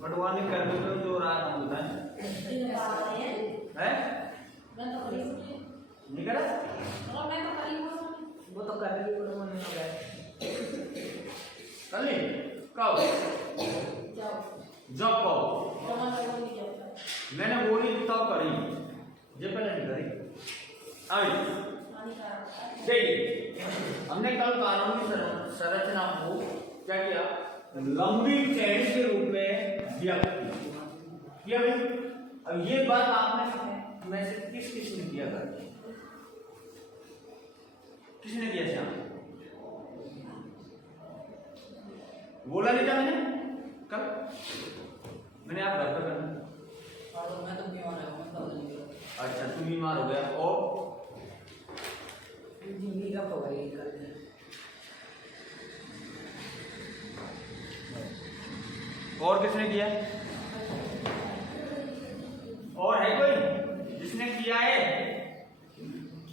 बटवानी करने में जो रात होता है नहीं करा वो तो कर रही बटवानी हो गया कल नहीं कब जब कब मैंने बोली तब करी ये पहले नहीं करी अभी देखिए हमने कल कानूनी संरचना को क्या किया लंबी चैन के रूप में व्यक्त किया भाई। अब ये बात आपने में से किस ने किया कर किसने किया श्याम बोला नहीं था मैंने कल मैंने आप घर पर करना मैं तो बीमार हूं अच्छा तू बीमार हो गया और जिंदगी का पवाई कर और किसने किया और है कोई जिसने किया है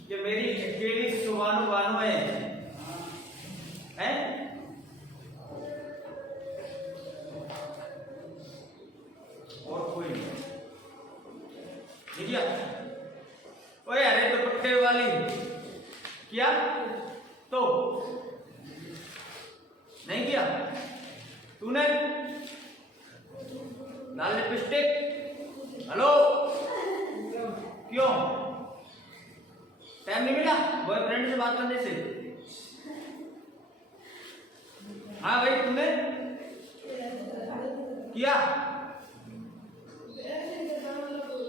कि मेरी अकेली सुबानो बानो है और कोई नहीं किया ओए अरे दुपट्टे वाली किया तो नहीं किया तूने लाल लिपस्टिक हेलो क्यों टाइम नहीं मिला बॉयफ्रेंड से बात करने से हाँ भाई तूने किया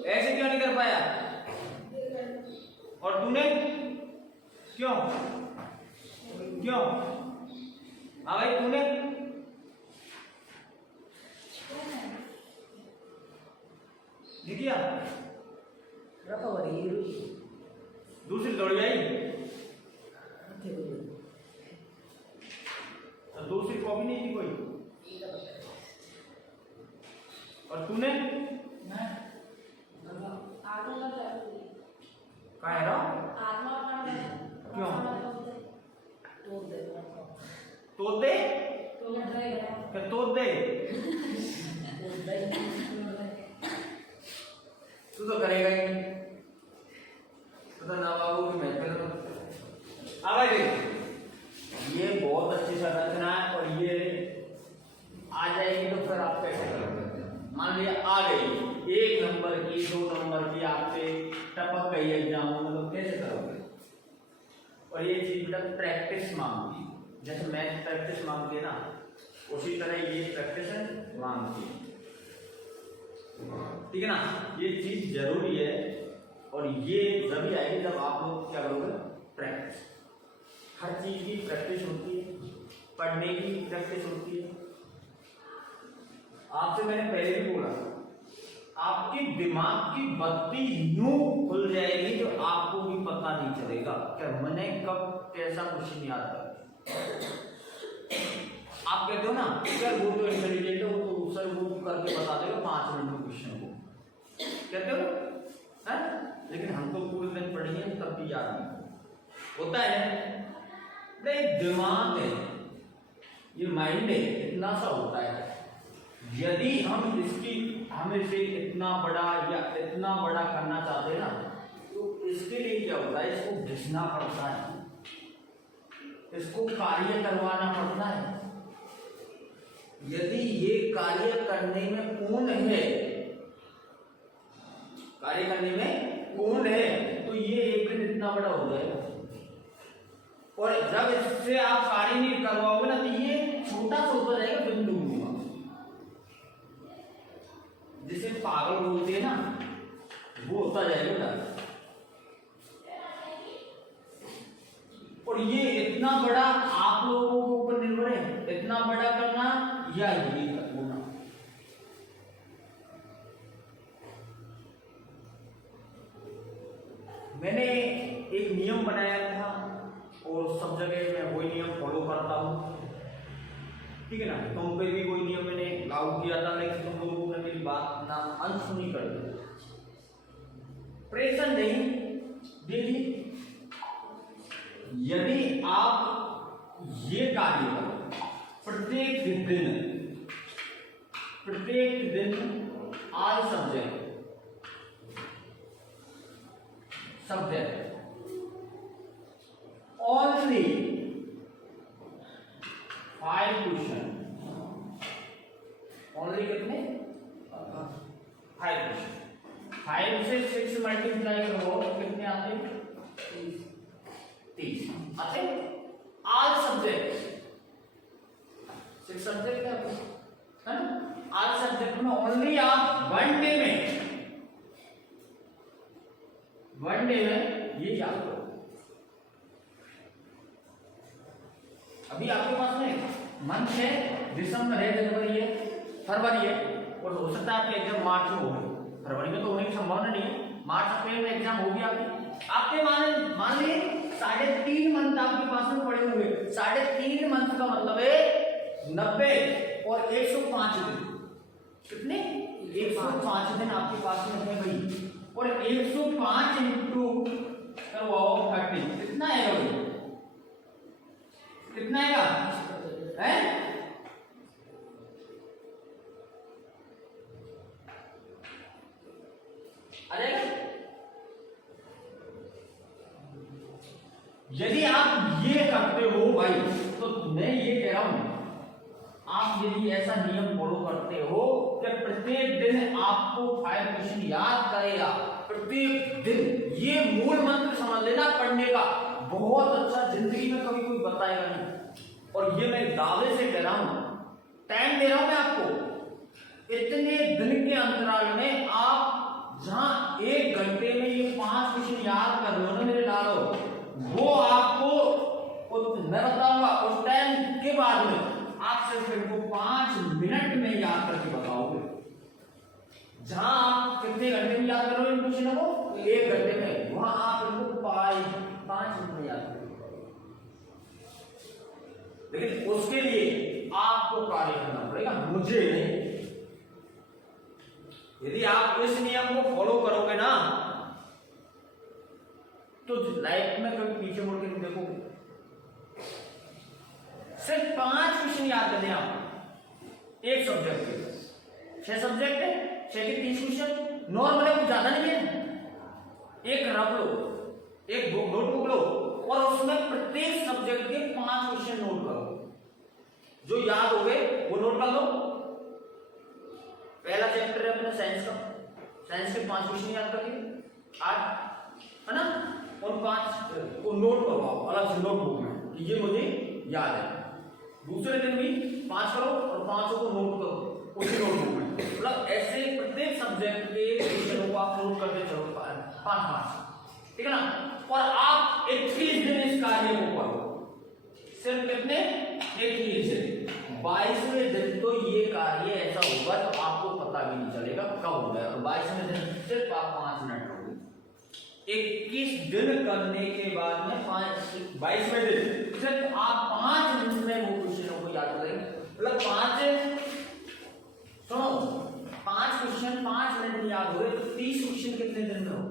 ऐसे क्यों नहीं कर पाया और तूने क्यों क्यों हाँ भाई तूने किया दूसरी दौड़ आई तो दूसरी कॉपी नहीं थी कोई और तूने क्या है क्यों तोड़ दे क्या तोड़ दे तू तो करेगा ही नहीं तो ना बाबू की मैं पहले तो आवाज ये बहुत अच्छी संरचना है और ये आ जाएगी तो फिर आप कैसे करोगे मान लिया आ गई 1 नंबर की 2 नंबर की आपसे टपक गई एग्जाम में तो कैसे करोगे और ये चीज बेटा प्रैक्टिस मांगती है जैसे मैथ प्रैक्टिस मांगती है ना उसी तरह ये प्रैक्टिस मांगती है ठीक है ना ये चीज जरूरी है और ये जब आएगी जब आप लोग क्या करोगे प्रैक्टिस हर चीज की प्रैक्टिस होती है पढ़ने की प्रैक्टिस होती है आपसे मैंने पहले भी बोला आपकी दिमाग की बत्ती यूं खुल जाएगी जो आपको भी पता नहीं चलेगा क्या मैंने कब कैसा क्वेश्चन याद कर आप कहते हो ना सर वो तो इंटेलिजेंट है वो तो सर वो करके बता देगा 5 मिनट में क्वेश्चन को कहते हो है लेकिन हम तो पूरे दिन पढ़ेंगे तब भी याद नहीं होता है नहीं दिमाग है ये माइंड है इतना सा होता है यदि हम इसे इतना बड़ा या इतना बड़ा करना चाहते हैं ना तो इसके लिए क्या होता है इसको घिसना पड़ता है इसको कार्य करवाना पड़ता है यदि ये कार्य करने में पूर्ण है तो ये एक दिन इतना बड़ा हो जाएगा और जब इससे आप कार्य नहीं करवाओगे ना तो ये छोटा सा होता जाएगा बिंदु जिसे पागल बोलते हैं ना वो होता जाएगा और ये इतना बड़ा आप लोगों के ऊपर निर्भर है इतना बड़ा करना या ये होना मैंने एक नियम बनाया था और सब जगह मैं वही नियम फॉलो करता हूँ ठीक है ना तुम पे भी कोई नियम मैंने लागू किया था लेकिन तुम लोगों ने मेरी बात ना अनसुनी कर दी प्रेशर नहीं देखिए यदि आप ये कार्य करो प्रत्येक दिन प्रत्येक दिन all subject only 5 question, only कितने 5 क्वेश्चन। 5 से 6 मल्टीप्लाई करो कितने आते हैं 30 आते। ऑल सब्जेक्ट 6 सब्जेक्ट है ना, ऑल सब्जेक्ट में ओनली आप वन डे में ये याद करो। अभी आपके पास में मंथ है, दिसंबर है, जनवरी है, फरवरी है, और हो सकता है आपके एग्जाम मार्च में हो। फरवरी में तो होने की संभावना नहीं है, मार्च अप्रैल में एग्जाम होगी आपके मान लीजिए 3.5 मंथ आपके पास में पड़े हुए। 3.5 मंथ का मतलब है 90 और 105 दिन। कितने 105 दिन आपके पास में है भाई, और 105 इंटू करवाओ 30 कितना आएगा भाई, कितना आएगा है? अरे यदि आप ये करते हो भाई, तो मैं ये कह रहा हूं, आप यदि ऐसा नियम फॉलो करते हो कि प्रत्येक दिन आपको 5 क्वेश्चन याद करेगा, प्रत्येक दिन, ये मूल मंत्र समझ लेना पढ़ने का। बहुत अच्छा, जिंदगी में कभी कोई बताएगा नहीं, और ये मैं दावे से कह रहा हूं, टाइम दे रहा हूं मैं आपको। इतने दिन के अंतराल में आप जहां 1 घंटे में ये 5 क्वेश्चन याद कर लो ना मेरे लालो, वो आपको मैं बताऊंगा उस टाइम के बाद में आप सिर्फ इनको 5 मिनट में याद करके बताओगे। जहां आप कितने घंटे में याद करोगे इन क्वेश्चनों को, 1 घंटे में, वहां आप इनको 5 मिनट में याद करोगे। लेकिन उसके लिए आपको कार्य करना पड़ेगा, मुझे नहीं। यदि आप इस नियम को फॉलो करोगे ना, तो लाइफ में कभी पीछे मुड़ के नहीं देखोगे। सिर्फ 5 क्वेश्चन याद करने आप एक सब्जेक्ट के। 6 सब्जेक्ट है, 6 के 30 क्वेश्चन, नॉर्मल है, कुछ ज्यादा नहीं है। एक रफ लो, एक नोटबुक लो, और उसमें प्रत्येक सब्जेक्ट के 5 क्वेश्चन नोट करो। जो याद हो गए वो नोट कर लो। पहला चैप्टर है अपना साइंस का, साइंस के 5 क्वेश्चन याद करिए 8, है ना, उन 5 को नोट करवाओ अलग से नोटबुक में कि ये मुझे याद है। दूसरे दिन भी 5 करो और 5 को नोट करो उसी नोटबुक में। मतलब ऐसे प्रत्येक सब्जेक्ट के क्वेश्चनों को आप नोट करते चलो 5, ठीक है ना। और आप 21 दिन इस कार्य को करो, सिर्फ कितने 21 दिन। 22वें दिन तो ये कार्य ऐसा होगा तो आपको पता भी नहीं चलेगा कब हो गया। और 22वें दिन सिर्फ आप 5 मिनट करोगे। 21 दिन करने के बाद में 22वें दिन सिर्फ आप 5 मिनट में वो क्वेश्चनों को याद करेंगे। मतलब 5 क्वेश्चन 5 मिनट में याद हो गए, तो 30 क्वेश्चन कितने दिन में हो?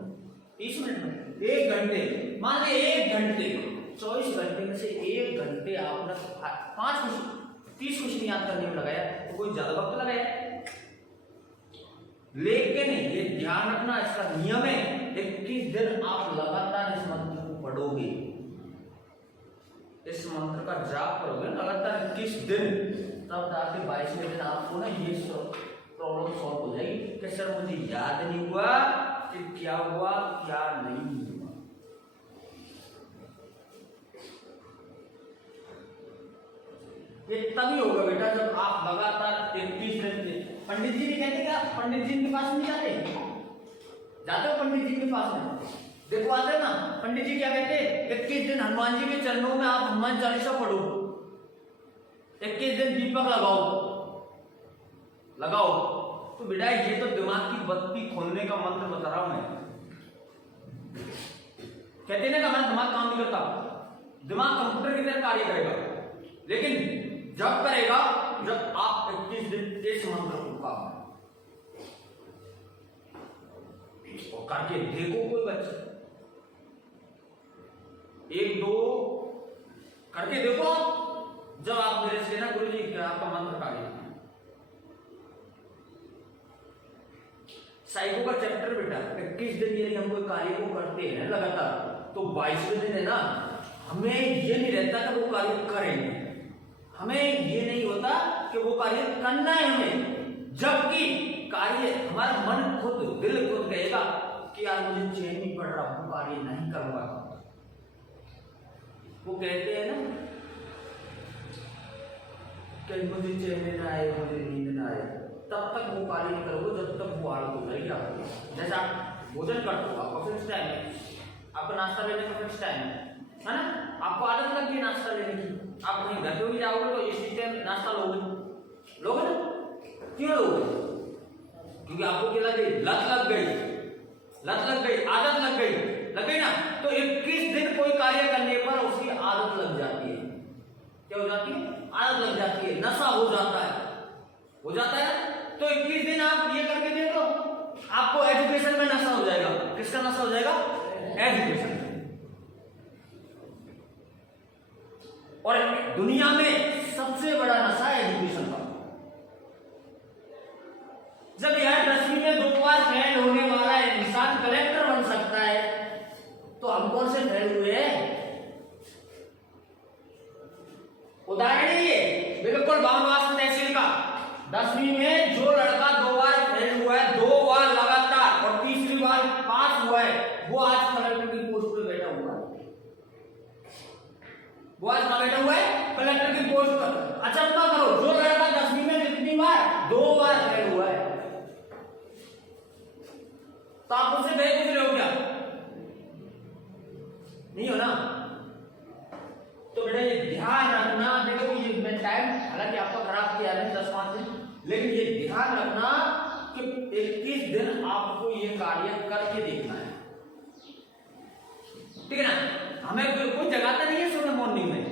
30 मिनट में, 1 घंटे। मान लीजिए 1 घंटे, 24 घंटे में से 1 घंटे आपने 5 क्वेश्चन 30 क्वेश्चन याद करने में लगाया, तो कोई ज्यादा वक्त लगाया। लेकिन ये ध्यान रखना, इसका नियम है 21 दिन आप लगातार इस मंत्र को पढ़ोगे, इस मंत्र का जाप करोगे लगातार 21 दिन, तब जाके 22वें दिन आपको ना ये प्रॉब्लम सॉल्व हो जाएगी कि सर मुझे याद नहीं हुआ कि क्या हुआ क्या नहीं हुआ। ये तभी होगा बेटा जब आप लगातार 21 दिन। पंडित जी भी कहते क्या, पंडित जी के पास नहीं जाते हो पंडित जी के पास में, देखो आते ना पंडित जी क्या कहते हैं, 21 दिन हनुमान जी के चरणों में आप हनुमान चालीसा पढ़ो, 21 दिन दीपक लगाओ। तो बेटा ये तो दिमाग की बत्ती खोलने का मंत्र बता रहा हूं मैं। कहते ना कि हमारा दिमाग काम नहीं करता, दिमाग कंप्यूटर की तरह कार्य करेगा, लेकिन जब करेगा जब आप 21 दिन इस मंत्र को काम और करके देखो। कोई बच्चा 1-2 करके देखो, जब आप मेरे से ना गुरु जी क्या आपका मंत्र कार्य, साइको का चैप्टर बेटा 21 दिन यदि हम कोई कार्य को करते हैं लगातार तो 22वें दिन है ना, हमें ये नहीं रहता कि वो कार्य करेंगे, हमें ये नहीं होता कि वो कार्य करना है हमें, जबकि कार्य हमारा मन खुद दिल खुद कहेगा कि यार मुझे चैन नहीं पड़ रहा, हूं कार्य नहीं करूंगा। वो कहते हैं ना कि मुझे चैन ना आए, मुझे नींद ना आए, तब तक वो कार्य नहीं करोगे जब तक वो आदत हो जाएगी आपकी। जैसे आप भोजन करते हो, आपका फिक्स टाइम है, आपका नाश्ता लेने का फिक्स टाइम है ना, आपको आदत लग गई नाश्ता लेने की, आप कहीं घर पे भी जाओगे तो इसी टाइम नाश्ता लोगे ना, क्यों लोगे? क्योंकि आपको क्या लग गई, लत लग गई, आदत लग गई ना। तो 21 दिन कोई कार्य करने पर उसकी आदत लग जाती है। क्या हो जाती है? आदत लग जाती है, नशा हो जाता है। तो 21 दिन आप ये करके देखो, आपको एजुकेशन में नशा हो जाएगा। किसका नशा हो जाएगा? एजुकेशन। और दुनिया में सबसे बड़ा नशा है एजुकेशन का। जब यह 10वीं में 2 बार फेल होने वाला इंसान कलेक्टर बन सकता है, तो हम कौन से फेल हुए हैं? उदाहरण ये बिल्कुल बामवास तहसील का 10वीं में जो लड़का 2 बार फेल हुआ है, 2 बार लगातार, और तीसरी बार पास हुआ है, वो आज कलेक्टर की पोस्ट पे बैठा हुआ है। कलेक्टर की पोस्ट पर। अचंभा करो, जो लड़का 10वीं में कितनी बार? 2 बार फेल हुआ है, तो आप उससे बेवकूफ हो क्या? नहीं हो ना। तो बेटा ये ध्यान रखना, देखो ये मैं टाइम हालांकि आपका खराब किया है 10-5 दिन, लेकिन ये ध्यान रखना कि 21 दिन आपको ये कार्य करके देखना है, ठीक है ना। हमें कोई जगाता नहीं है सुबह मॉर्निंग में,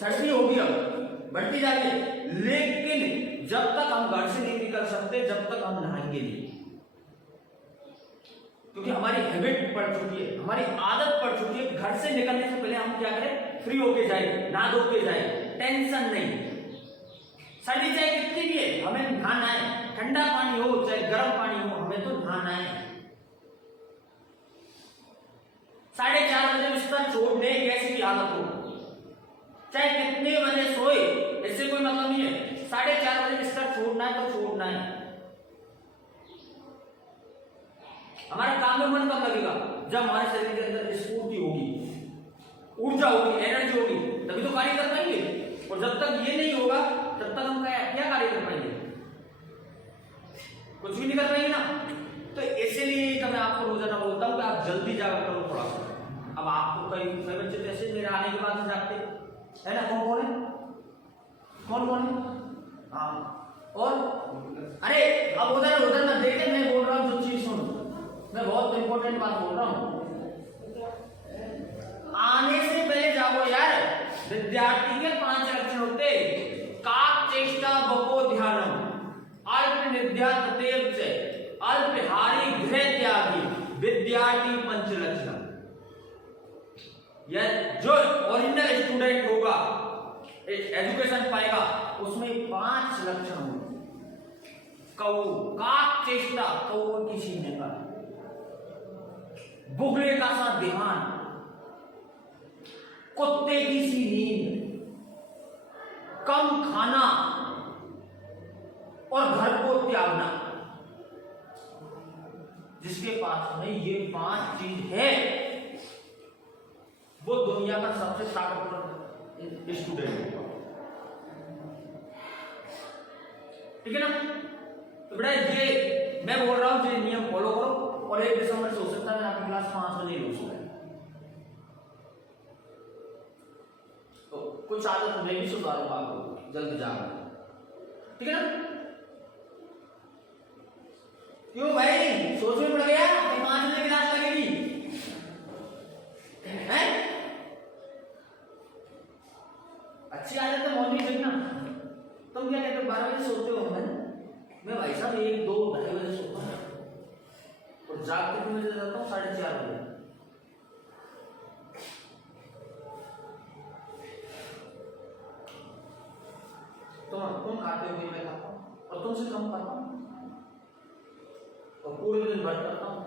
सर्दी होगी अब बढ़ती जा रही है, लेकिन जब तक हम घर से नहीं निकल सकते, जब तक हम नहाएंगे नहीं, क्योंकि हमारी हैबिट पड़ चुकी है, हमारी आदत पड़ चुकी है। घर से निकलने से पहले हम क्या करें? फ्री होके जाए, नहा धो के जाए, टेंशन नहीं। सर्दी चाहे कितनी भी है, हमें नहाना है, ठंडा पानी हो चाहे गर्म पानी हो, हमें तो नहाना है। 4:30 बजे बिस्तर छोड़ने कैसी भी हालत हो, चाहे कितने बजे सोए, इससे कोई मतलब नहीं है। 4:30 बजे बिस्तर छोड़ना है तो छोड़ना है। हमारे काम में मन कब लगेगा? जब हमारे शरीर के अंदर स्फूर्ति होगी, ऊर्जा होगी, एनर्जी होगी, तभी तो कार्य कर पाएंगे। और जब तक ये नहीं होगा तब तक हम क्या कार्य कर पाएंगे? कुछ भी नहीं कर पाएंगे ना। तो इसलिए मैं आपको रोजाना बोलता हूं कि आप जल्दी जागा करो थोड़ा सा। अब आपको कई बच्चे तो ऐसे मेरे आने के बाद से जागते है ना। कौन है? हाँ। और अरे अब उधर मत देखे, मैं बोल रहा हूँ जो चीज सुनो, मैं बहुत इंपॉर्टेंट बात बोल रहा हूँ। आने से पहले जाओ यार। विद्यार्थी के 5 लक्षण होते: काक चेष्टा बको ध्यानम, अल्प निद्या ततेव च, अल्पहारी गृह त्यागी, विद्यार्थी 5 लक्षण। यह जो ओरिजिनल स्टूडेंट होगा, एजुकेशन पाएगा, उसमें 5 लक्षण होंगे। काक चेष्टा, कौओं की छीनने का, बुगले का सा ध्यान, कुत्ते की सी नींद, कम खाना और घर को त्यागना। जिसके पास में ये 5 चीज है, वो दुनिया का सबसे ताकतवर स्टूडेंट होगा, ठीक है ना। तो बेटा ये मैं बोल रहा हूं, ये नियम फॉलो करो। और 1 दिसंबर से हो सकता है आपकी क्लास 5 बजे हो सकता है, तो कुछ आदत में भी सुधारूंगा आपको, जल्दी जाना, ठीक है ना। क्यों भाई, सोच में पड़ गया? 5 बजे क्लास लगेगी है? अच्छी आदत है मॉर्निंग देखना। तुम क्या कहते हो? 12 बजे सोते हो? मैं भाई साहब 1, 2, 2:30 बजे सोता हूँ, और जाग कितने बजे जाता हूँ? 4:30 बजे। तुम खाते हो, मैं खाता हूँ, और तुमसे कम खाता हूँ। और पूरे दिन भर करता हूँ।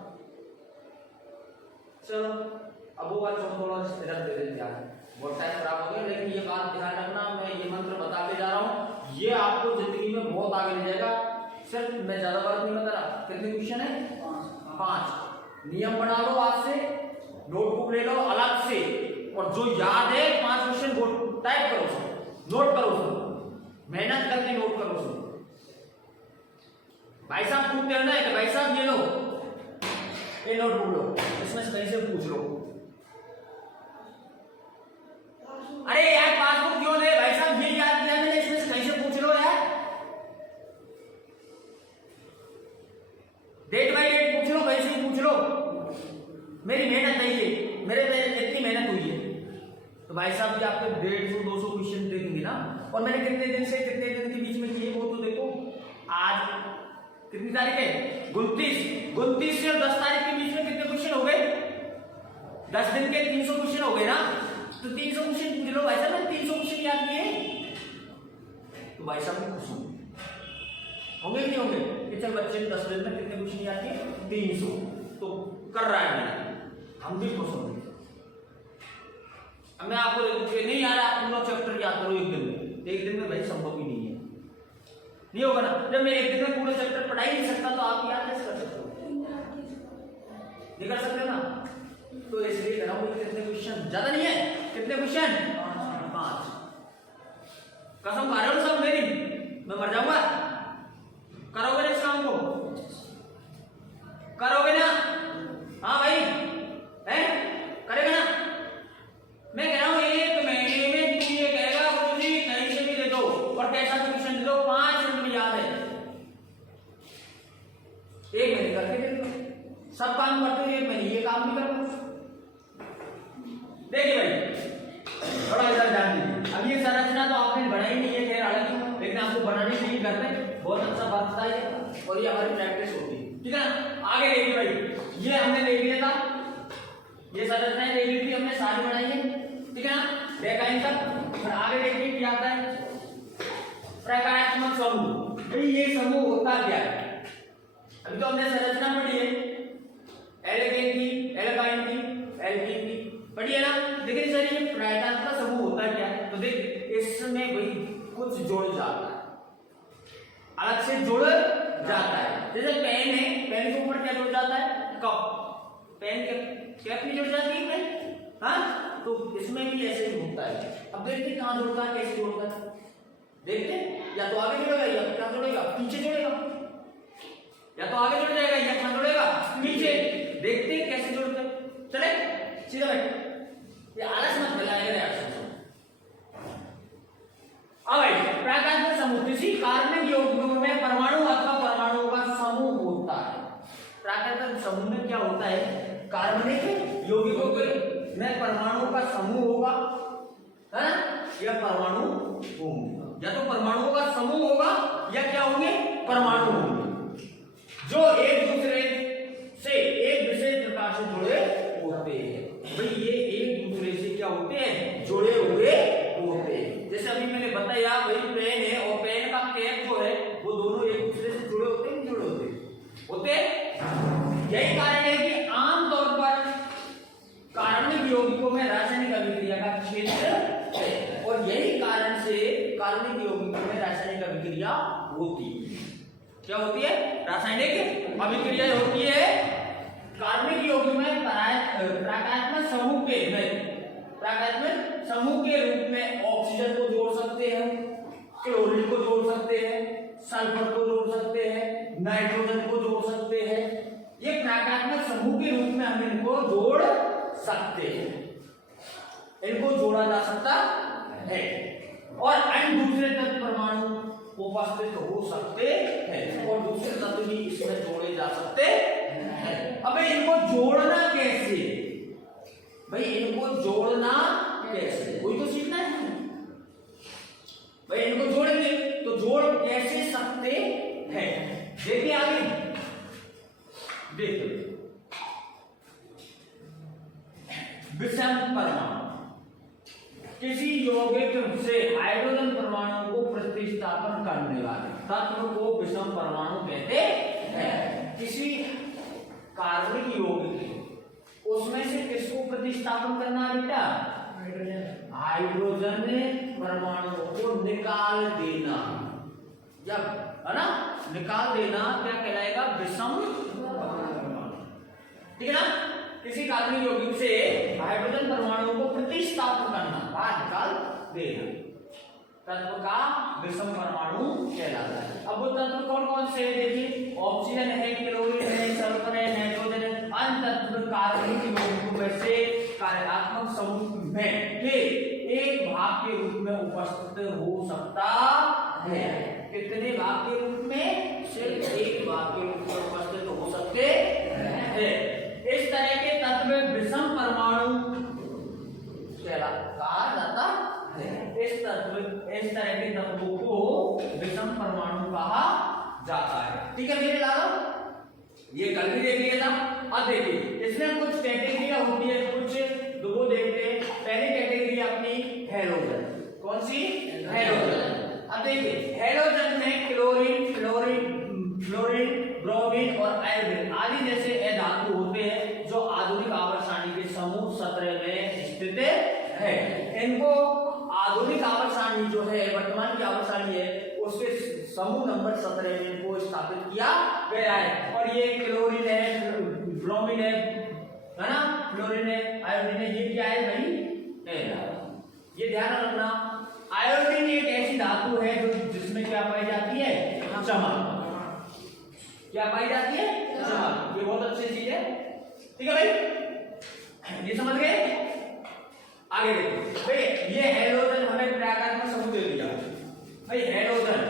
चलो अब वो बात थोड़ा इधर दे देते हैं, बहुत टाइम खराब हो गया, लेकिन ये बात ध्यान रखना, मैं ये मंत्र बता के जा रहा हूँ, ये आपको जिंदगी में बहुत आगे ले जाएगा। सिर्फ मैं ज्यादा बात नहीं बता रहा। कितने क्वेश्चन है? 5। नियम बना लो आज से, नोटबुक ले लो अलग से, और जो याद है 5 क्वेश्चन टाइप करो, नोट करो, मेहनत करके नोट करो। भाई साहब पूछते हैं ना कि भाई साहब ये लो, ये नोटबुक लो, इसमें से कहीं से पूछ लो। अरे यार पासबुक क्यों ले भाई साहब, ये याद किया मैंने, इसमें से कहीं से पूछ लो यार, डेट बाय डेट पूछ लो, कहीं से पूछ लो। मेरी मेहनत नहीं है, मेरे इतनी मेहनत हुई है, तो भाई साहब ये आपके 150-200 क्वेश्चन देखेंगे ना, और मैंने कितने दिन से कितने दिन के बीच में किए वो तो देखो। आज कितनी तारीख है? 29 से 10 तारीख के बीच में कितने क्वेश्चन हो गए? 10 दिन के 300 क्वेश्चन हो गए ना, तो 300 क्वेश्चन पूछ लो भाई साहब, मैंने 300 क्वेश्चन याद किए, तो भाई साहब खुश होंगे कि नहीं होंगे कि चल बच्चे ने 10 दिन में कितने क्वेश्चन याद किए? 300, तो कर रहा है, हम भी खुश होंगे। अब मैं आपको नहीं यार आप पूरा चैप्टर याद करो एक दिन में भाई संभव ही नहीं है, नहीं होगा ना। जब मैं एक दिन में पूरा चैप्टर पढ़ा ही नहीं सकता तो आप याद कैसे कर सकते हो? नहीं कर सकते ना, तो इसलिए कह रहा हूं कितने क्वेश्चन, ज्यादा नहीं है, कितने क्वेश्चन? 5। कसम खा रहे हो सब मेरी, मैं मर जाऊंगा? करोगे ना इस काम को? करोगे ना? हाँ भाई है, करेगा ना? मैं कह रहा हूं 1 महीने में तू ये कहेगा गुरुजी कहीं से भी दे दो और कैसा क्वेश्चन दे दो, 5 मिनट में याद है, 1 महीने करके दे दो। सब काम करते हो 1 महीने, ये काम भी करो। देखिए भाई थोड़ा इधर ध्यान दीजिए, अब ये संरचना तो आपने बनाई नहीं है खैर, हालांकि लेकिन आपको बनानी चाहिए घर में, बहुत अच्छा बनता है और ये हमारी प्रैक्टिस होती है, ठीक है ना। आगे देखिए भाई, ये हमने देख लिया था, ये संरचनाएं देख ली थी हमने, सारी बनाई है, ठीक है ना, डेकाइन तक। और आगे देखिए क्या आता है, प्रकारात्मक समूह। भाई ये समूह होता क्या है? अभी तो हमने संरचना पढ़ी है, एल्केन की, एल्काइन की, एल्कीन की पढ़ी है ना, लेकिन सर ये प्रकारात्मक समूह होता क्या है? तो देख इसमें भाई कुछ जुड़ जाता है, अलग से जुड़ जाता है। जैसे पेन है, पेन के ऊपर क्या जुड़ जाता है? कप, पेन के कैप में जुड़ जाती है पेन, हाँ, तो इसमें भी ऐसे ही होता है। अब देखते कहां जुड़ता है, कैसे जुड़ता है, देखते या तो आगे जुड़ेगा या क्या जुड़ेगा, पीछे जुड़ेगा, या तो आगे जुड़ जाएगा या क्या जुड़ेगा, पीछे। देखते कैसे जुड़ते, चले सीधा बैठ, ये आलस मत फैलाएगा यार। अब प्रकारात्मक समूह किसी कार्बनिक यौगिकों में परमाणु अथवा परमाणुओं का समूह होता है। प्रकारात्मक समूह में क्या होता है? कार्बनिक यौगिकों में परमाणुओं का समूह होगा, है या परमाणु होंगे, या तो परमाणुओं का समूह होगा या क्या होंगे? परमाणु होंगे, जो एक दूसरे से एक विशेष प्रकार से जुड़े होते हैं। भाई ये एक दूसरे से क्या होते हैं? जुड़े हुए होते हैं। जैसे अभी मैंने बताया भाई पेन है और पेन का कैप जो है वो दोनों एक दूसरे से जुड़े होते हैं, जुड़े होते हैं। यही कारण है कि आमतौर पर कार्बनिक यौगिकों में रासायनिक अभिक्रिया का क्षेत्र है, और यही कारण से कार्बनिक यौगिकों में रासायनिक अभिक्रिया होती है। क्या होती है? रासायनिक अभिक्रिया होती है। कार्बनिक यौगिक में प्रकारात्मक समूह के रूप में ऑक्सीजन को जोड़ सकते हैं, क्लोरीन को जोड़ सकते हैं, सल्फर को जोड़ सकते हैं, नाइट्रोजन को जोड़ सकते हैं। ये प्रकारात्मक समूह के रूप में हम इनको जोड़ सकते हैं, इनको जोड़ा जा सकता है, और अन्य दूसरे तत्व परमाणु उपस्थित हो सकते हैं और दूसरे तत्व भी इसमें जोड़े जा सकते हैं। अब इनको जोड़ना कैसे? भाई इनको जोड़ना कैसे, कोई तो सीखना है। भाई इनको जोड़ेंगे तो जोड़ कैसे सकते हैं, देखिए आगे देखिए। विषम परमाणु किसी यौगिक से हाइड्रोजन परमाणु को प्रतिस्थापन करने वाले तत्व को विषम परमाणु कहते हैं। किसी कार्बनिक यौगिक उसमें से किसको प्रतिस्थापन करना है बेटा? हाइड्रोजन परमाणु को निकाल देना, जब है ना निकाल देना क्या कहलाएगा? विषम परमाणु। ठीक है ना? किसी कार्बनिक यौगिक से हाइड्रोजन परमाणु को प्रतिस्थापन करना, बाहर निकाल देना, तत्व का विषम परमाणु कहलाता है। अब वो तत्व कौन कौन से है देखिए, ऑक्सीजन है, क्लोरीन है, सल्फर है, नाइट्रोजन है। अन्य तत्व कार्बनिक यौगिकों में से कार्यात्मक समूह में के एक भाग के रूप में उपस्थित हो सकता है। कितने भाग के रूप में? सिर्फ एक भाग के रूप में उपस्थित हो सकते हैं। इस तरह के तत्व विषम परमाणु कहा जाता है। इस तरह के तत्वों को विषम परमाणु कहा जाता है। ठीक है मेरे लालो, ये कल भी देख लिया था। अब देखिए इसमें कुछ कैटेगरियां होती है, कुछ दो देखते हैं। पहली कैटेगरी अपनी हैलोजन, कौन सी? हैलोजन। अब देखिए हैलोजन में क्लोरीन, ब्रोमीन और आयोडीन आदि जैसे धातु होते हैं जो आधुनिक आवर्त सारणी के समूह 17 में स्थित है। इनको आधुनिक आवर्त सारणी जो है, वर्तमान की आवर्त सारणी है, उसके समूह नंबर 17 में इनको स्थापित किया गया है। और ये क्लोरीन है, ब्रोमीन है ना, क्लोरीन है, आयोडीन है, ये क्या है भाई? ये ध्यान रखना। आयोडीन एक ऐसी धातु है जो जिसमें क्या पाई जाती है? चमक। क्या पाई जाती है? चमक। ये बहुत अच्छी चीज है। ठीक है भाई, ये समझ गए? आगे देखो भाई, ये हैलोजन हमें प्रागात्मक समूह दे दिया भाई। हैलोजन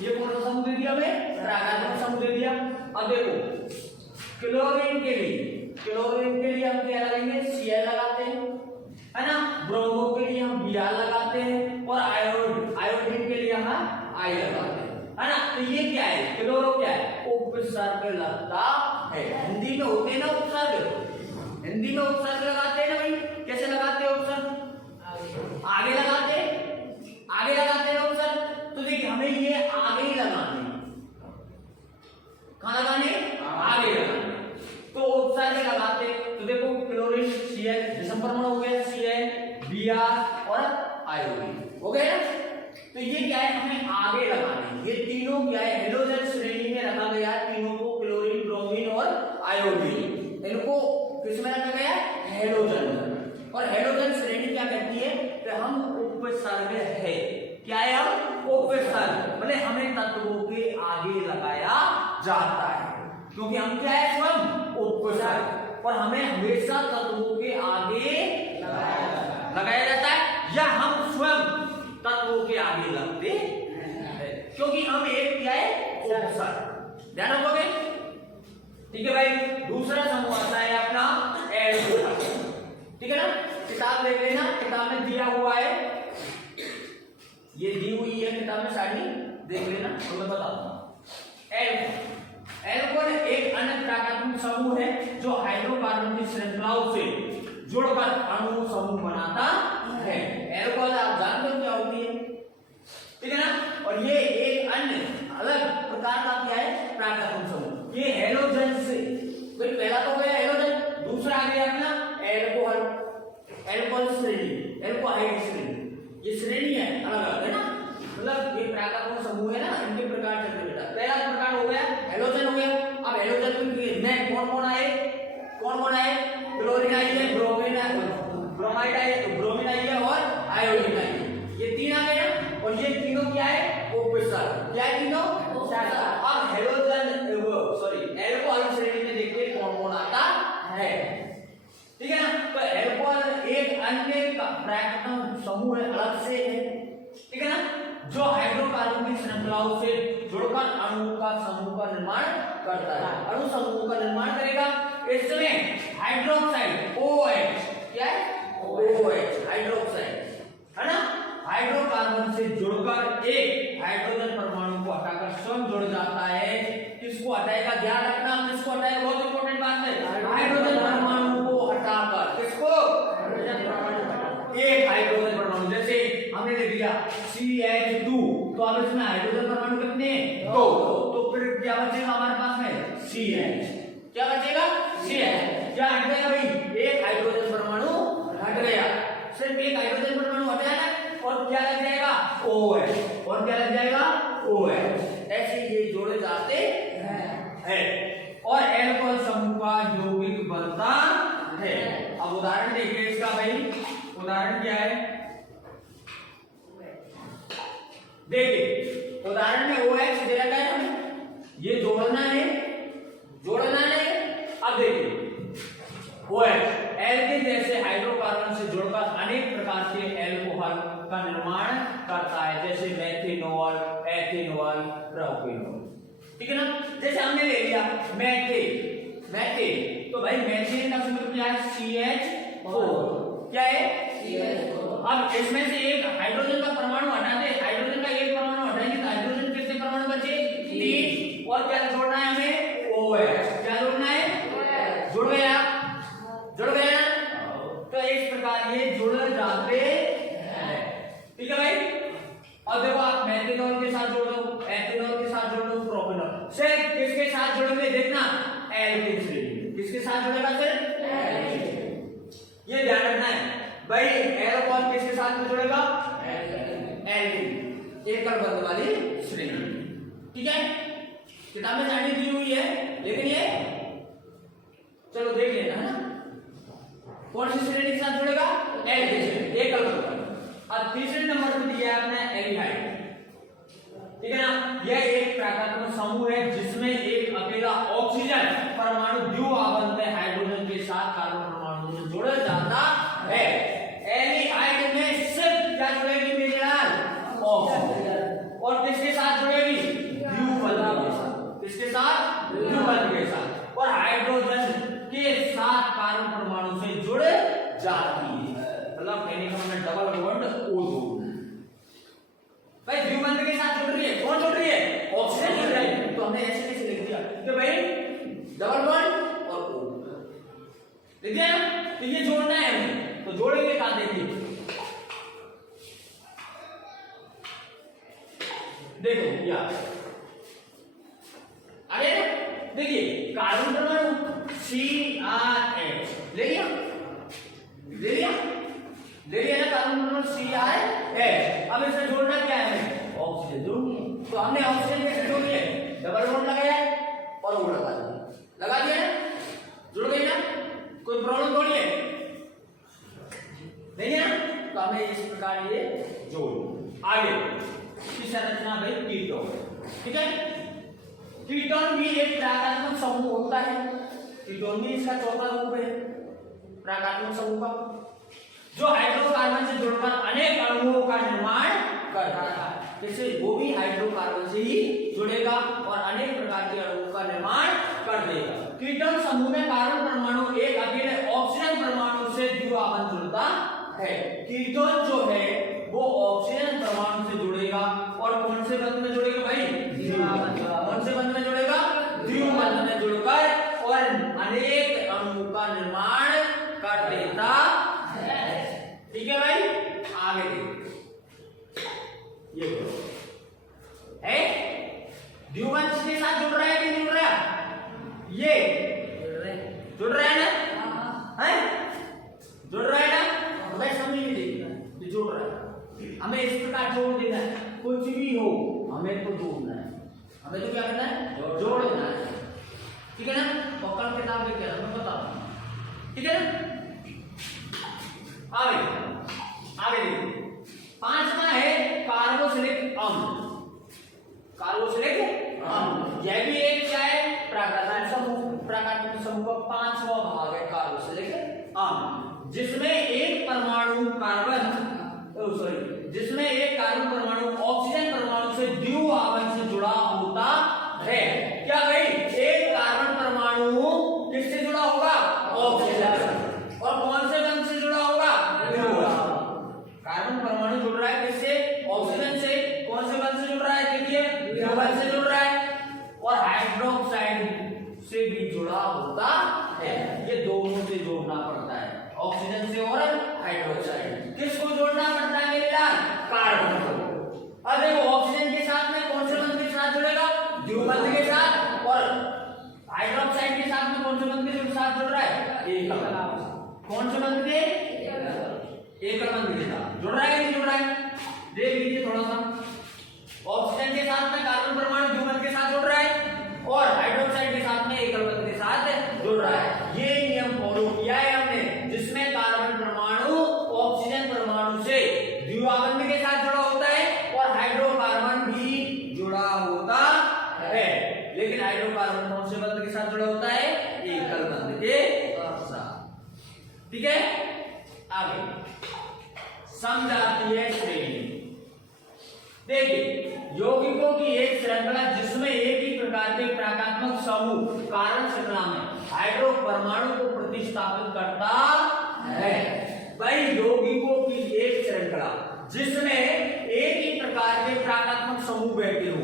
ये कौन सा समूह दे दिया हमें? प्रागात्मक समूह दे दिया। अब देखो क्लोरीन के लिए हम क्या लगाएंगे? Cl लगाते हैं, है ना। ब्रोमो के लिए हम Br लगाते हैं और आयोडीन के लिए हम I लगाते हैं, है ना। तो ये क्या है? क्लोरो क्या है? उपसर्ग लगता है। हिंदी में होते हैं ना उपसर्ग, हिंदी में उपसर्ग लगाते हैं ना भाई। कैसे लगाते हैं उपसर्ग? आगे लगाते हैं ना उपसर्ग। तो देखिए हमें ये आगे ही लगाने, कहां लगाने? आगे लगाने। तो उपसर्ग लगाते, तो देखो क्लोरीन Cl विषम परमाणु हो गया, Cl, Br और आयोडीन हो गया। तो ये क्या है? हमें आगे लगाने। ये तीनों क्या है? हैलोजन श्रेणी में रखा गया है। तीनों को क्लोरीन, ब्रोमीन और आयोडीन, इनको किस में रखा गया? हैलोजन। और हैलोजन श्रेणी क्या कहती है? कि हम उपसर्ग है। क्या है? हम उपसर्ग, मतलब हमें तत्वों के आगे लगाया जाता है, क्योंकि हम क्या है? स्वयं उपसर्ग, और हमें हमेशा तत्वों के आगे लगाया जाता है, या हम स्वयं तत्वों के आगे लगते हैं, क्योंकि हम एक क्या है? उपसर्ग। ध्यान रखोगे? ठीक है भाई। दूसरा समूह आता है अपना एल्कोहल। ठीक है ना, किताब देख लेना, किताब में दिया हुआ है, ये दी हुई है किताब में, सारी देख लेना तो मैं बताता हूं। एल्कोहल एक अन्य प्राकृतिक समूह है जो हाइड्रोकार्बन की श्रृंखलाओं से जुड़कर अणु समूह बनाता है। एल्कोहल आप जानते हो क्या होती है? ठीक है ना। और ये एक अन्य अलग प्रकार का क्या है? प्राकृतिक समूह। ये हैलोजन से, तो पहला तो गया हैलोजन, दूसरा आ गया अपना एल्कोहल श्रेणी, एल्कोहाइड श्रेणी। ये श्रेणी है अलग अलग, है ना, मतलब ये प्राकृतिक समूह है ना, इनके प्रकार चलते बेटा। पहला प्रकार हो गया हैलोजन हो गया। अब हैलोजन में कौन कौन आए? क्लोरीन आई है, ब्रोमीन आई है और आयोडीन आई है। ये तीन आ गए, और ये तीनों क्या है? उपसर्ग। क्या है तीनों? अब हैलोजन एल्कोहल श्रेणी में देखते कौन कौन आता है। ठीक है ना। तो एल्कोहल एक अन्य प्राकृतिक समूह है, अलग से है। ठीक है ना, जो हाइड्रोकार्बन की श्रृंखलाओं से जुड़कर अणु का समूह का निर्माण करता है, अणु समूह का निर्माण करेगा। इसमें हाइड्रोक्साइड OH, क्या है? OH हाइड्रोक्साइड, है ना, हाइड्रोकार्बन से जुड़कर एक हाइड्रोजन परमाणु को हटाकर स्वयं जुड़ जाता है। किसको हटाएगा? ध्यान रखना, किसको हटाएगा? बहुत इंपॉर्टेंट बात है। हाइड्रोजन परमाणु को हटाकर, किसको? एक हाइड्रोजन परमाणु, जैसे हमने लिख दिया CH2, तो अब इसमें हाइड्रोजन परमाणु कितने? 2। तो फिर क्या बचेगा हमारे पास में? CH। क्या बचेगा? CH। क्या हट गया भाई? एक हाइड्रोजन परमाणु हट गया, सिर्फ एक हाइड्रोजन परमाणु हटा ना, और क्या लग जाएगा? OH। और क्या लग जाएगा? OH। ऐसे ये जोड़े जाते हैं और एल्कोहल समूह का यौगिक बनता है। अब उदाहरण देखिए इसका भाई, उदाहरण क्या है देखिए, उदाहरण में OH दे रखा है हमें, ये जोड़ना है, जोड़ना है। अब देखिए OH एल्किन जैसे हाइड्रोकार्बन से जुड़कर अनेक प्रकार के एल्कोहल का निर्माण करता है, जैसे मेथेनॉल, एथेनॉल, प्रोपेनॉल। ठीक है ना? जैसे हमने ले लिया मेथेन, मेथेन, तो भाई मेथेन का सूत्र क्या है? CH4। क्या है? CH4। अब इसमें से एक हाइड्रोजन का परमाणु हटा दे, हाइड्रोजन का एक परमाणु हटाएंगे तो हाइड्रोजन कितने परमाणु बचे? 3। और क्या जोड़ना है हमें? OH। क्या जोड़ना है? जुड़ गया, जुड़ गया ना? तो इस प्रकार ये जुड़ जाते हैं। ठीक है भाई? अब देखो आप मेथेनॉल के साथ जोड़ दो, एथेनॉल के साथ जोड़ दो, प्रोपेनॉल, सिर्फ किसके साथ जोड़ेंगे देखना? एल्किन से। किसके साथ जुड़ेगा? सिर्फ एल्किन। ये ध्यान रखना है भाई, एल्कोहल किसके साथ में जुड़ेगा? एल्किन, एकल बंध वाली श्रेणी। ठीक है? किताब में जानी दी हुई है, लेकिन ये चलो देख लेना है ना, कौन सी श्रेणी के साथ जुड़ेगा? एल्किन से, एकल बंध। अब तीसरे नंबर पे दिया है अपने एल्डिहाइड। ठीक है ना? यह एक प्राकृतिक समूह है जिसमें एक अकेला ऑक्सीजन परमाणु द्विआबंध में हाइड्रोजन के साथ कार्बन परमाणु से जुड़ जाता है। एल्डिहाइड में सिर्फ क्या जुड़ेगी मेरे लाल? ऑक्सीजन। और किसके साथ जुड़ेगी? द्विबंध के साथ। किसके साथ? द्विबंध के साथ। और हाइड्रोजन के साथ कार्बन परमाणु से जुड़ जाती है, मतलब कहने का मतलब डबल बॉन्ड O2। भाई द्विबंध के साथ जुड़ रही है, कौन जुड़ रही है? ऑक्सीजन जुड़ रही है, तो हमने ऐसे कैसे लिख दिया कि भाई डबल बॉन्ड और O लिख दिया ना? तो ये जोड़ना है हमें, तो जोड़ेंगे कहां? देखिए देखो या आगे देखिए, कार्बन परमाणु CRH ले लिया, ले लिया, ले लिया ना कार्बन परमाणु CRH। अब इसे जोड़ना क्या है? ऑक्सीजन जोड़नी है, तो हमने ऑक्सीजन कैसे जोड़ी है? डबल बॉन्ड लगाया और वो लगा दिया, लगा दिया ना, जुड़ गई ना? कोई प्रॉब्लम थोड़ी है, नहीं है ना? तो हमें इस प्रकार ये जोड़। आगे की संरचना भाई कीटोन। ठीक है? कीटोन भी एक प्राकृतिक समूह होता है, कीटोन भी इसका चौथा रूप है प्राकृतिक समूह का, जो हाइड्रोकार्बन से जुड़कर अनेक अणुओं का निर्माण करता है। जैसे वो भी हाइड्रोकार्बन से ही जुड़ेगा और अनेक प्रकार के अणुओं का निर्माण कर देगा। कीटोन समूह में कार्बन परमाणु एक अकेले ऑक्सीजन परमाणु से द्विआबंध जुड़ता है। कीटोन जो है वो ऑक्सीजन परमाणु से जुड़ेगा और कौन से बंध में जुड़ेगा भाई? द्विआबंध। कौन से बंध में जुड़ेगा? द्विबंध में जुड़कर और अनेक अणुओं का निर्माण कर देता है। ठीक है भाई? आगे देखो, ये है द्विबंध के साथ जुड़ रहा है कि नहीं जुड़ रहा? ये जुड़ रहा है ना? है जुड़ रहा है ना? भाई समझ लीजिए, जुड़ रहा है। हमें इस प्रकार जोड़ देना है, कुछ भी हो हमें तो जोड़ना है, हमें तो क्या करना है? जोड़ देना है। ठीक है ना? और कल किताब लेके आना, मैं बता दूं। ठीक है ना? आगे आगे देखिए, पांचवा है कार्बोक्सिलिक अम्ल। कार्बोक्सिलिक अम्ल यह भी एक क्या है? प्राकृतिक समूह। प्राकृतिक समूह का पांचवा भाग है कार्बोक्सिलिक अम्ल, जिसमें एक परमाणु कार्बन जिसमें एक कार्बन परमाणु ऑक्सीजन परमाणु से द्विआबंध से जुड़ा होता है। क्या भाई? एक कार्बन परमाणु किससे जुड़ा होगा? ऑक्सीजन। और कौन से बंध से जुड़ा होगा? कार्बन परमाणु जुड़ रहा है किससे? ऑक्सीजन से। कौन से बंध से जुड़ रहा है? देखिए द्विबंध से जुड़ रहा है। और हाइड्रोक्साइड से भी जुड़ा होता है। ये दोनों से जोड़ना पड़ता है, ऑक्सीजन से और हाइड्रोक्साइड। किसको जोड़ना पड़ता है मेरे लाल? कार्बन को। अब देखो ऑक्सीजन के साथ में कौन से बंध के साथ जुड़ेगा? द्विबंध के साथ। और एकल बंध। कौन से बंध के? एकल बंध के साथ। जुड़ रहा है कि नहीं जुड़ रहा है? देख लीजिए थोड़ा सा। ऑक्सीजन के साथ में कार्बन परमाणु द्विबंध के साथ जुड़ रहा है और हाइड्रोक्साइड के साथ में एकल बंध के साथ जुड़ रहा है। ये नियम फॉलो किया है हमने, जिसमें कार्बन परमाणु ऑक्सीजन परमाणु से द्विबंध के साथ जुड़ा होता है और हाइड्रोकार्बन भी जुड़ा होता है। लेकिन हाइड्रोकार्बन कौन से बंध के साथ जुड़ा होता है? एकल बंध के साथ। ठीक है, आगे समजातीय श्रेणी। देखिए, यौगिकों की एक श्रृंखला जिसमें एक ही प्रकार के प्रकात्मक समूह कारण श्रृंखला में हाइड्रो परमाणु को प्रतिस्थापित करता है। भाई, यौगिकों की एक श्रृंखला जिसमें एक ही प्रकार के प्रकात्मक समूह बैठे हो,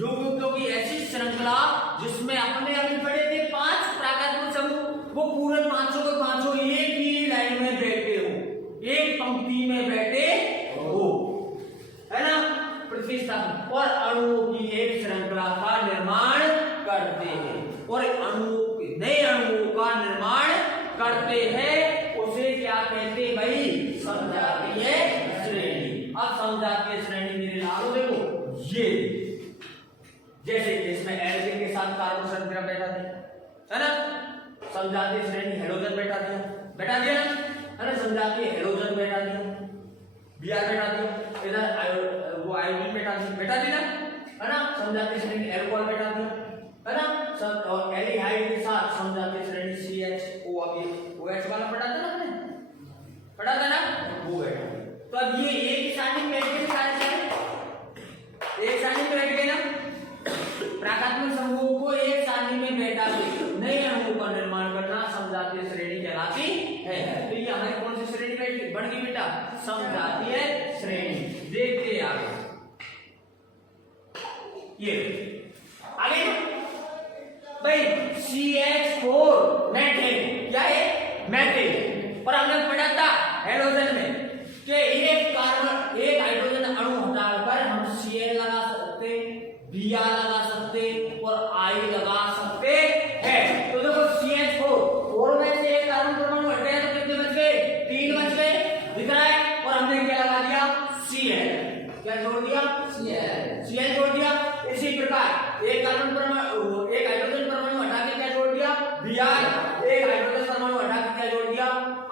यौगिकों की ऐसी श्रृंखला जिसमें अपने अभी पढ़े थे 5 प्रकात्मक समूह, वो पूरे पांचों के पांचों एक ही लाइन में बैठे हो, एक पंक्ति में बैठे हो, है ना, प्रतिस्थापित, और अणुओं की एक श्रृंखला का निर्माण करते हैं और नए अणुओं का निर्माण करते हैं। उसे क्या कहते हैं भाई? समजातीय श्रेणी। अब समजातीय श्रेणी मेरे लालो देखो, ये जैसे इसमें एल्केन के साथ कार्बन श्रृंखला बैठा दिया, है ना, समजातीय श्रेणी हेलोजन बैठा दिया ना, है ना, समजातीय हेलोजन बैठा दिया, Br बैठा दिया, इधर वो आयोडीन बैठा दिया, है ना, समजातीय श्रेणी एल्कोहल बैठा दिया, है ना, सब, और एल्डिहाइड के साथ समजातीय श्रेणी CH, O अभी OH वाला पढ़ा था ना हमने, पढ़ा था ना, वो बैठा। तो अब ये एक ही सारणी में बैठ गए सारे, एक सारणी में बैठ गए ना, प्रकात्मक समूहों को एक सारणी में बैठा के नए अणुओं का निर्माण करना समजातीय श्रेणी कहलाती है। तो ये हमारी कौन सी श्रेणी बैठी बन गई बेटा? समजातीय श्रेणी। देखते आगे, ये आगे भाई CH4 मेथेन, क्या है? मेथेन। और हमने पढ़ा था हेलोजन में कि एक हाइड्रोजन अणु हटाकर हम Cl लगा सकते, Br लगा सकते और I लगा सकते हैं। तो देखो CH4 में से एक कार्बन परमाणु हट गया तो कितने बच गए? 3 बच गए, दिख रहा है। और हमने क्या लगा दिया? Cl। क्या जोड़ दिया? Cl जोड़ दिया। इसी प्रकार एक हाइड्रोजन परमाणु हटा के क्या जोड़ दिया? Br। एक हाइड्रोजन परमाणु हटा के क्या जोड़ दिया?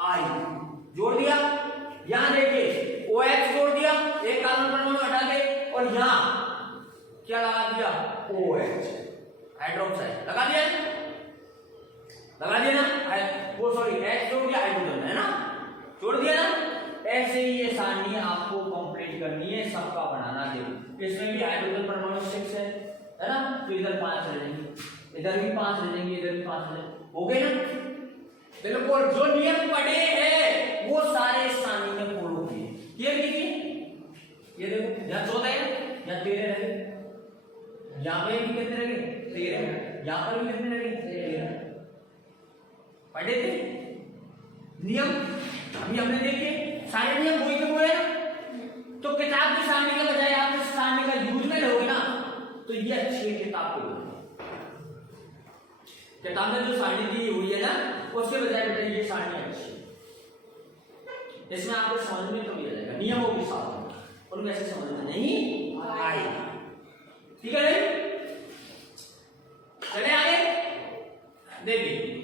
I जोड़ दिया। यहां देखिए OH जोड़ दिया, एक कार्बन परमाणु हटा के, और यहां क्या लगा दिया? OH हाइड्रोक्साइड लगा दिया ना, वो सॉरी H जोड़ दिया, हाइड्रोजन है ना, जोड़ दिया ना। ऐसे ही ये सारणी आपको कंप्लीट करनी है, सबका बनाना। देखो इसमें भी हाइड्रोजन परमाणु 6 है ना, तो इधर 5 रह जाएंगे, इधर भी 5 रह जाएंगे, इधर भी 5 रह जाएंगे, हो गए ना। बिल्कुल जो नियम पढ़े हैं वो सारे सारणी में फॉलो किए। क्लियर कीजिए। ये देखो यहाँ 14 है, यहाँ 13 रह गए, यहाँ पे भी कितने रह गए? 13। यहाँ पर भी कितने रह गए? 13। पढ़े थे नियम, अभी हमने देखे सारे नियम वही के हुए। तो किताब की सारणी के बजाय आप इस सारणी का यूज में लोगे ना, तो ये अच्छी किताब को लोगे। किताब में जो सारणी दी हुई है ना, उसके बजाय बेटा ये सारणी अच्छी है। इसमें आपको समझ में तो भी आ जाएगा, नियमों के साथ, उनमें ऐसे समझ में नहीं आएगा। ठीक है, चले आगे। देखिए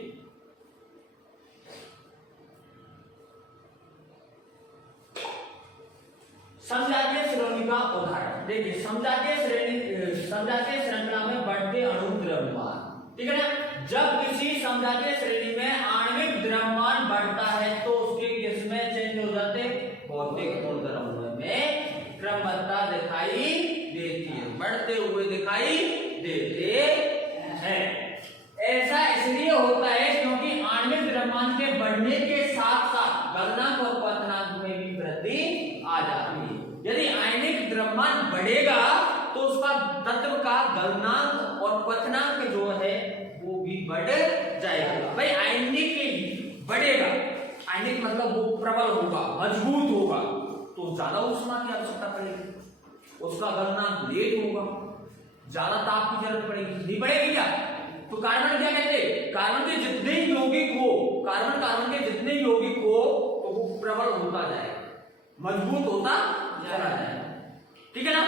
समजातीय श्रेणी का उदाहरण देखिए। समजातीय श्रृंखला में बढ़ते अणु द्रव्यमान, ठीक है ना। जब किसी समजातीय श्रेणी में आणविक द्रव्यमान बढ़ता है तो उसके किसमें चेंज हो जाते? भौतिक गुणधर्मों में क्रमबद्धता दिखाई देती है, बढ़ते हुए दिखाई देते हैं। ऐसा इसलिए होता है क्योंकि आणविक द्रव्यमान के बढ़ने के साथ साथ गलनांक और क्वथनांक में भी वृद्धि आ जाती है। यदि आयनिक द्रव्यमान बढ़ेगा तो उसका तत्व का गलनांक और क्वथनांक जो है वो भी बढ़ जाएगा। भाई आयनिक बढ़ेगा, आयनिक मतलब वो प्रबल होगा, मजबूत होगा, तो ज्यादा ऊष्मा की आवश्यकता पड़ेगी, उसका गलनांक लेट होगा, ज्यादा ताप की जरूरत पड़ेगी, नहीं पड़ेगी क्या? तो कार्बन क्या कहते हैं, कार्बन के जितने यौगिक हो, कार्बन के जितने यौगिक हो तो वो प्रबल होता जाएगा, मजबूत होता चला जाएगा, ठीक है ना।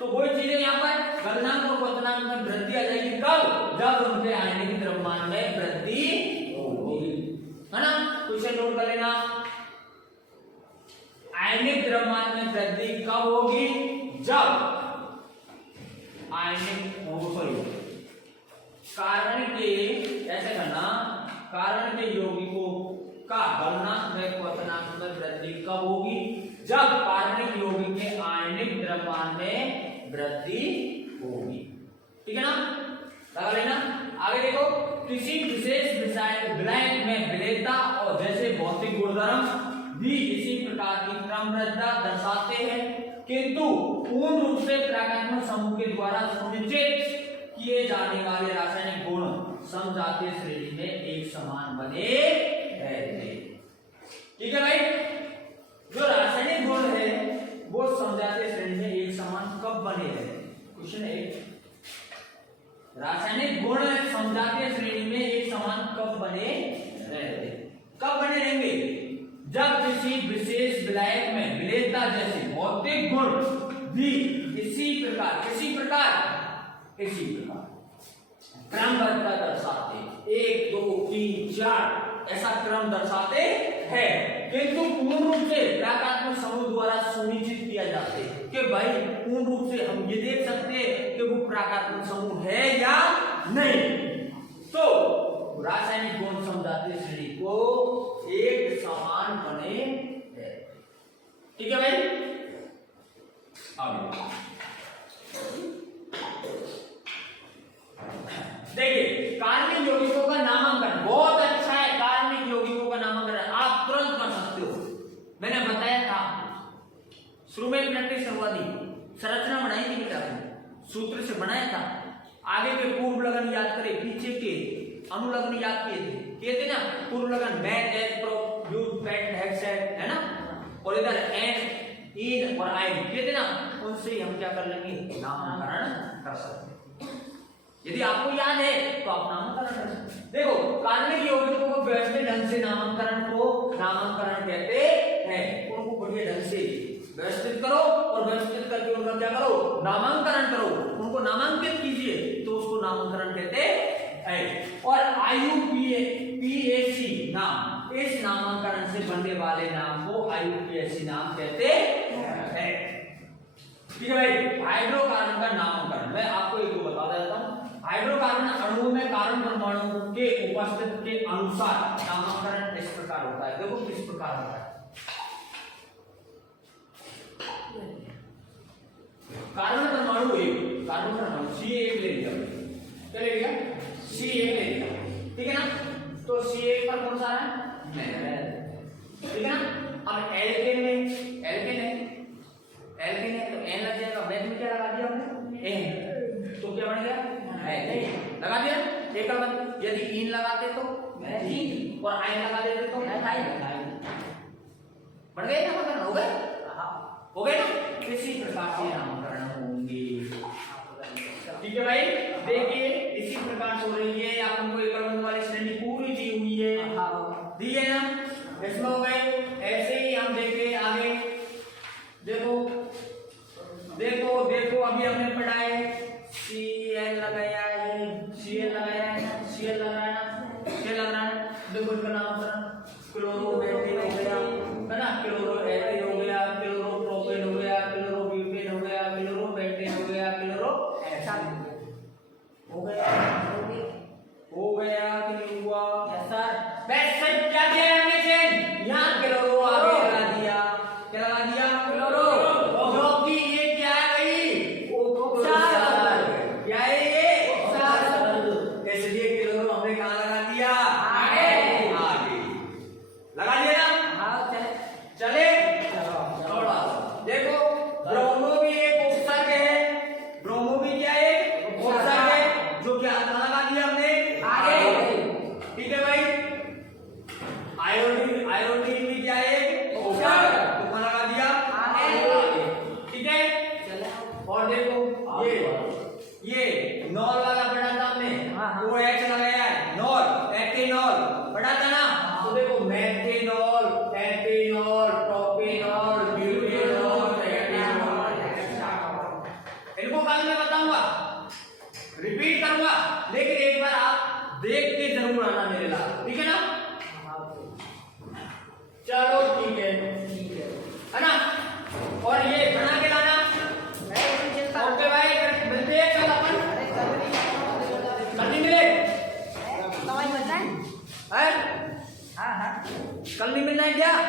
तो वही चीजें यहाँ पर गलनांक और क्वथनांक में वृद्धि आ जाएगी कब, जब उनके आयनिक द्रव्यमान में वृद्धि होगी, है ना। तो इसे नोट कर लेना, आयनिक द्रव्यमान में वृद्धि कब होगी, जब कार्बन के, ऐसे करना, कार्बन के यौगिकों का गलनांक में क्वथनांक में वृद्धि कब होगी, जब कार्बनिक यौगिक के आयनिक द्रव्यमान में वृद्धि होगी, ठीक है ना, लगा लेना। आगे देखो, किसी विशेष विलायक में विलेयता और जैसे भौतिक गुणधर्म भी इसी प्रकार की क्रमबद्धता दर्शाते हैं, किंतु पूर्ण रूप से प्रकारात्मक समूह के द्वारा सुनिश्चित किए जाने वाले रासायनिक गुण समजातीय श्रेणी में एक समान बने रहते, ठीक है भाई। जो रासायनिक गुण है वो समजातीय श्रेणी में एक समान कब बने रहते, क्वेश्चन है, रासायनिक गुण समजातीय श्रेणी में एक समान कब बने रहते, कब बने रहेंगे, जब किसी विशेष विलायक में विलेयता जैसे भौतिक गुण भी इसी प्रकार क्रमबद्धता दर्शाते, 1 2 3 4 ऐसा क्रम दर्शाते हैं, किंतु पूर्ण रूप से प्रकारात्मक समूह द्वारा सुनिश्चित किया जाते हैं कि भाई पूर्ण रूप से हम ये देख सकते हैं कि वो प्रकारात्मक समूह है या नहीं। तो रासायनिक गुण समजातीय श्रेणी को एक समान बने है, ठीक है भाई। आगे देखिए, कार्बनिक यौगिकों का नामांकन बहुत अच्छा है, कार्बनिक यौगिकों का नामांकन आप तुरंत कर सकते हो। मैंने बताया था शुरू में प्रैक्टिस करवा दी, संरचना बनाई थी बेटा, सूत्र से बनाया था, आगे के पूर्व लगन याद करें, पीछे के अनुलग्न याद किए थे ना, पूर्व लगन मैथ एज प्रो यूज पेट हेक्सेट है ना, और इधर एन इन और आइन किए थे ना, उनसे हम क्या कर लेंगे, नामकरण कर सकते हैं। यदि आपको याद है तो आप नामकरण कर सकते हैं। देखो, कार्बनिक यौगिकों को व्यवस्थित ढंग से नामकरण कहते हैं, उनको बढ़िया ढंग से व्यवस्थित करो और व्यवस्थित करके उनका क्या करो, नामांकन करो, उनको नामांकित कीजिए तो उसको नामकरण कहते हैं। और IUPAC नाम, इस नामांकन से बनने वाले नाम को IUPAC नाम कहते हैं, ठीक है भाई। हाइड्रोकार्बन का नामकरण मैं आपको एक दो बता देता हूं। हाइड्रोकार्बन अणुओं में कार्बन परमाणु के उपस्थिति के अनुसार नामकरण इस प्रकार होता है, देखो किस प्रकार होता है। कार्बन परमाणु एक, कार्बन परमाणु C1 ले लिया, क्या ले लिया, C1 ले लिया, ठीक है ना। तो C1 पर कौन सा है, ठीक है ना। अब एल्केन है तो N लग जाएगा, ब्रैकेट में क्या लगा दिया हमने, N, तो क्या बन गया, लगा दिया एक अलग। यदि इन लगाते तो इन और आइन लगा देते तो बढ़ गए नामकरण, हो गए ना। इसी प्रकार से नामकरण होंगे, ठीक है भाई। देखिए इसी प्रकार से हो रही है, आप हमको एक अलग वाली श्रेणी पूरी दी हुई है, दी है ना, इसमें हो गए। ऐसे ही हम देखें आगे, देखो अभी हमने पढ़ा है Cl लगाया है, Cl लग रहा है, देखो इसका नामकरण क्लोरोबेंजीन हो गया है ना, क्लोरोएथिन हो गया, क्लोरोप्रोपेन हो गया, क्लोरोब्यूटेन हो गया, क्लोरोबेंजीन हो गया, क्लोरोएथिन हो गया कि नहीं हुआ, सर बस क्या किया हमने चेंज, यहाँ क्लोरो आगे लगा दिया, क्या लगा दिया, क्लोरो, जो कि ये क्या है भाई, क्या है ये, इसलिए क्लोरो हमने कहाँ लगा दिया, आगे लगा दिया ना। हाँ चले थोड़ा देखो, ब्रोमो भी एक उपसर्ग है, ब्रोमो भी क्या है, उपसर्ग है, जो क्या लगा दिया हमने आगे, ठीक है भाई। आयोडीन भी क्या है, उपसर्ग, तो लगा दिया आगे, ठीक है। और देखो ये नॉल वाला पढ़ा था हमने, वो H क्या